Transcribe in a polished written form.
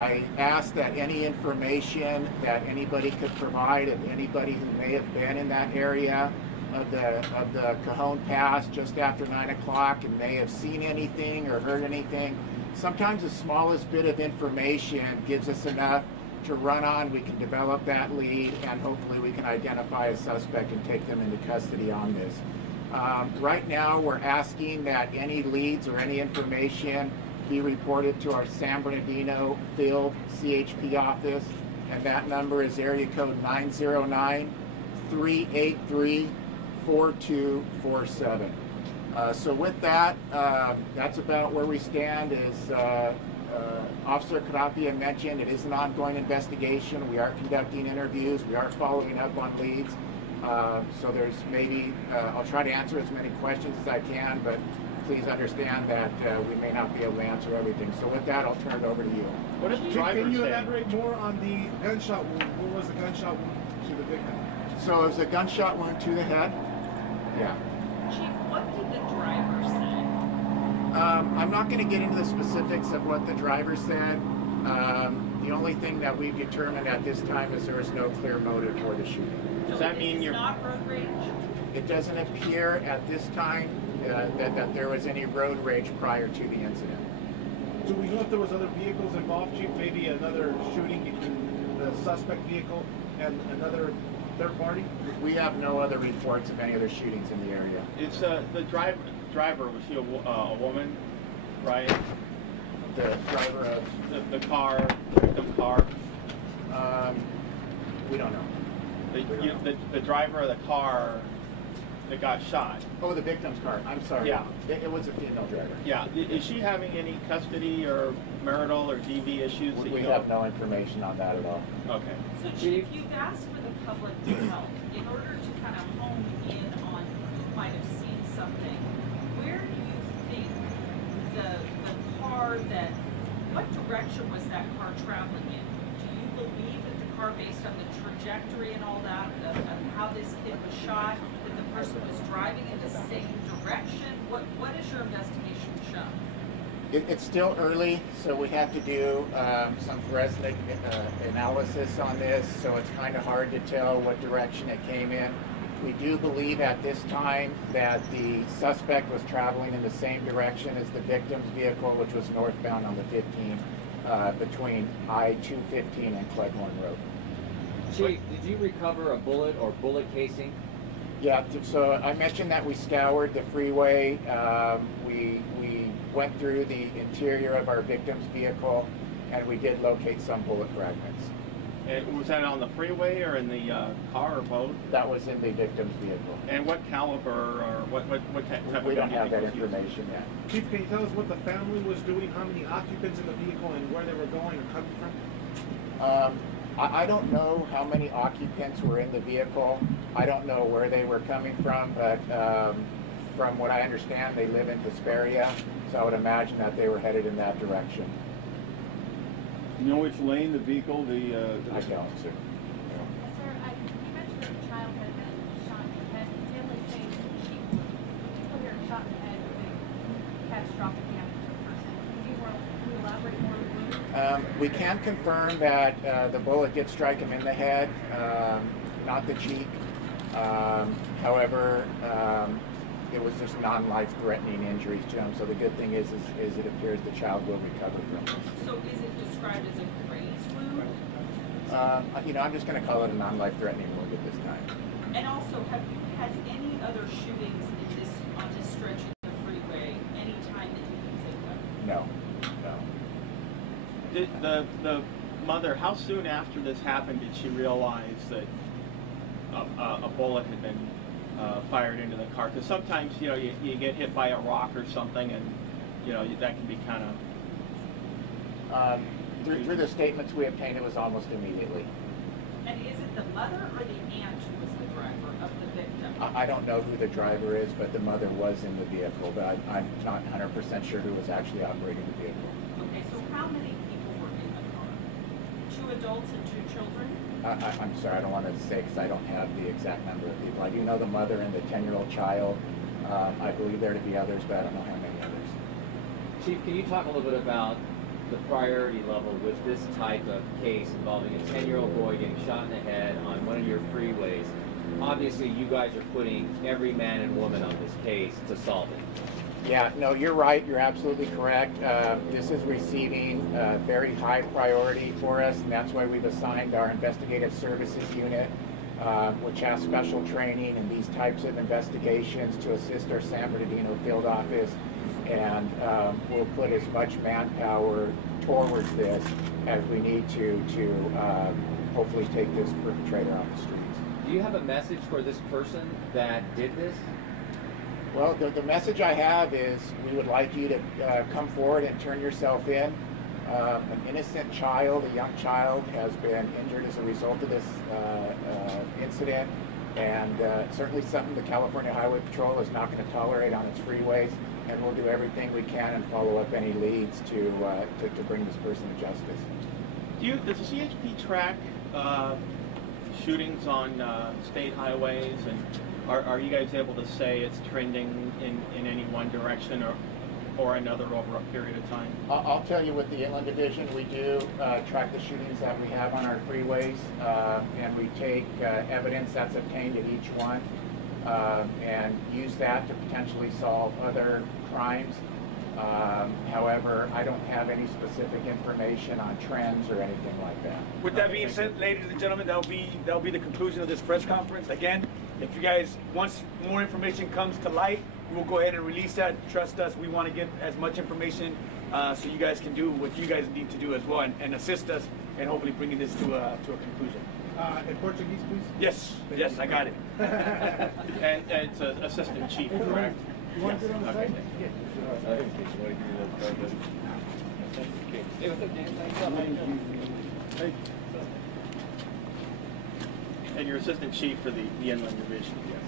I asked that any information that anybody could provide of anybody who may have been in that area of the Cajon Pass just after 9 o'clock and may have seen anything or heard anything. Sometimes the smallest bit of information gives us enough to run on. We can develop that lead and hopefully we can identify a suspect and take them into custody on this. Right now we're asking that any leads or any information be reported to our San Bernardino Field CHP office, and that number is area code 909-383-4247. So with that, that's about where we stand. As Officer Carapia mentioned, it is an ongoing investigation. We are conducting interviews. We are following up on leads. So there's maybe, I'll try to answer as many questions as I can, but please understand that we may not be able to answer everything. So with that, I'll turn it over to you. What did the driver Can you say? elaborate more on the gunshot wound? What was the gunshot wound to the victim? So it was a gunshot wound to the head. Yeah. Chief, what did the driver say? I'm not going to get into the specifics of what the driver said. The only thing that we've determined at this time is there is no clear motive for the shooting. Does that mean you're not road rage? It doesn't appear at this time that there was any road rage prior to the incident. Do we know if there was other vehicles involved, Chief? Maybe another shooting between the suspect vehicle and another third party? We have no other reports of any other shootings in the area. It's the driver, was she a woman, right? The driver of The car, the victim car. we don't know. The driver of the car that got shot. Oh, the victim's car. I'm sorry. Yeah. It was a female driver. Yeah. Is she having any custody or marital or DV issues? We have no information on that at all. Okay. So Chief, you've asked for the public to help. In order to kind of hone in on who might have seen something, where do you think the car what direction was that car traveling in? Do you believe that the car, based on the trajectory and all that, of how this kid was shot, that the person was driving in the same direction? What is your investigation show? It's still early, so we have to do some forensic analysis on this, so it's kind of hard to tell what direction it came in. We do believe at this time that the suspect was traveling in the same direction as the victim's vehicle, which was northbound on the 15 between I-215 and Cleghorn Road. Chief, did you recover a bullet or bullet casing? Yeah, so I mentioned that we scoured the freeway. We went through the interior of our victim's vehicle, and we did locate some bullet fragments. And was that on the freeway or in the car or both? That was in the victim's vehicle. And what caliber or what type of We don't gun have do you that think was used? information yet. Chief, can you tell us what the family was doing, how many occupants in the vehicle, and where they were going or coming from? I don't know how many occupants were in the vehicle. I don't know where they were coming from, but from what I understand, they live in Hesperia, so I would imagine that they were headed in that direction. You know which lane the vehicle, I don't, sir. Yes, sir. You mentioned that the child had been shot in the head. The family saying she particularly shot in the head with catastrophic damage to a person. Can you elaborate more on the wound? We can confirm that the bullet did strike him in the head, not the cheek. However, it was just non-life-threatening injuries to him. So the good thing is it appears the child will recover from this. So is it described as a graze wound? I'm just going to call it a non-life-threatening wound at this time. And also, have you had any other shootings on this stretch of the freeway any time that you can think of? No. Did the mother, how soon after this happened did she realize that a bullet had been fired into the car? Because sometimes, you get hit by a rock or something, and that can be kind of Through the statements we obtained, it was almost immediately. And is it the mother or the aunt who was the driver of the victim? I don't know who the driver is, but the mother was in the vehicle, but I'm not 100% sure who was actually operating the vehicle. Okay, so how many people were in the car? 2 adults and 2 children? I'm sorry, I don't want to say because I don't have the exact number of people. I do know the mother and the 10-year-old child. I believe there to be others, but I don't know how many others. Chief, can you talk a little bit about the priority level with this type of case involving a 10-year-old boy getting shot in the head on one of your freeways? Obviously, you guys are putting every man and woman on this case to solve it. Yeah, no, you're right. You're absolutely correct. This is receiving very high priority for us, and that's why we've assigned our investigative services unit, which has special training in these types of investigations to assist our San Bernardino field office. And we'll put as much manpower towards this as we need to hopefully take this perpetrator off the streets. Do you have a message for this person that did this? Well, the message I have is we would like you to come forward and turn yourself in. An innocent child, a young child, has been injured as a result of this incident, and certainly something the California Highway Patrol is not going to tolerate on its freeways, and we'll do everything we can and follow up any leads to bring this person to justice. Does the CHP track shootings on state highways, and are you guys able to say it's trending in any one direction or another over a period of time? I'll tell you, with the Inland Division, we do track the shootings that we have on our freeways, and we take evidence that's obtained at each one and use that to potentially solve other crimes. However, I don't have any specific information on trends or anything like that. With that being said, ladies and gentlemen, that'll be the conclusion of this press conference. Again, if you guys, once more information comes to light, we'll go ahead and release that. Trust us, we want to get as much information so you guys can do what you guys need to do as well, and assist us in hopefully bringing this to a conclusion. In Portuguese, please? Yes, yes, I got it. And it's an assistant chief, correct? You want to sit on the side? And your assistant chief for the Inland Division. Yes.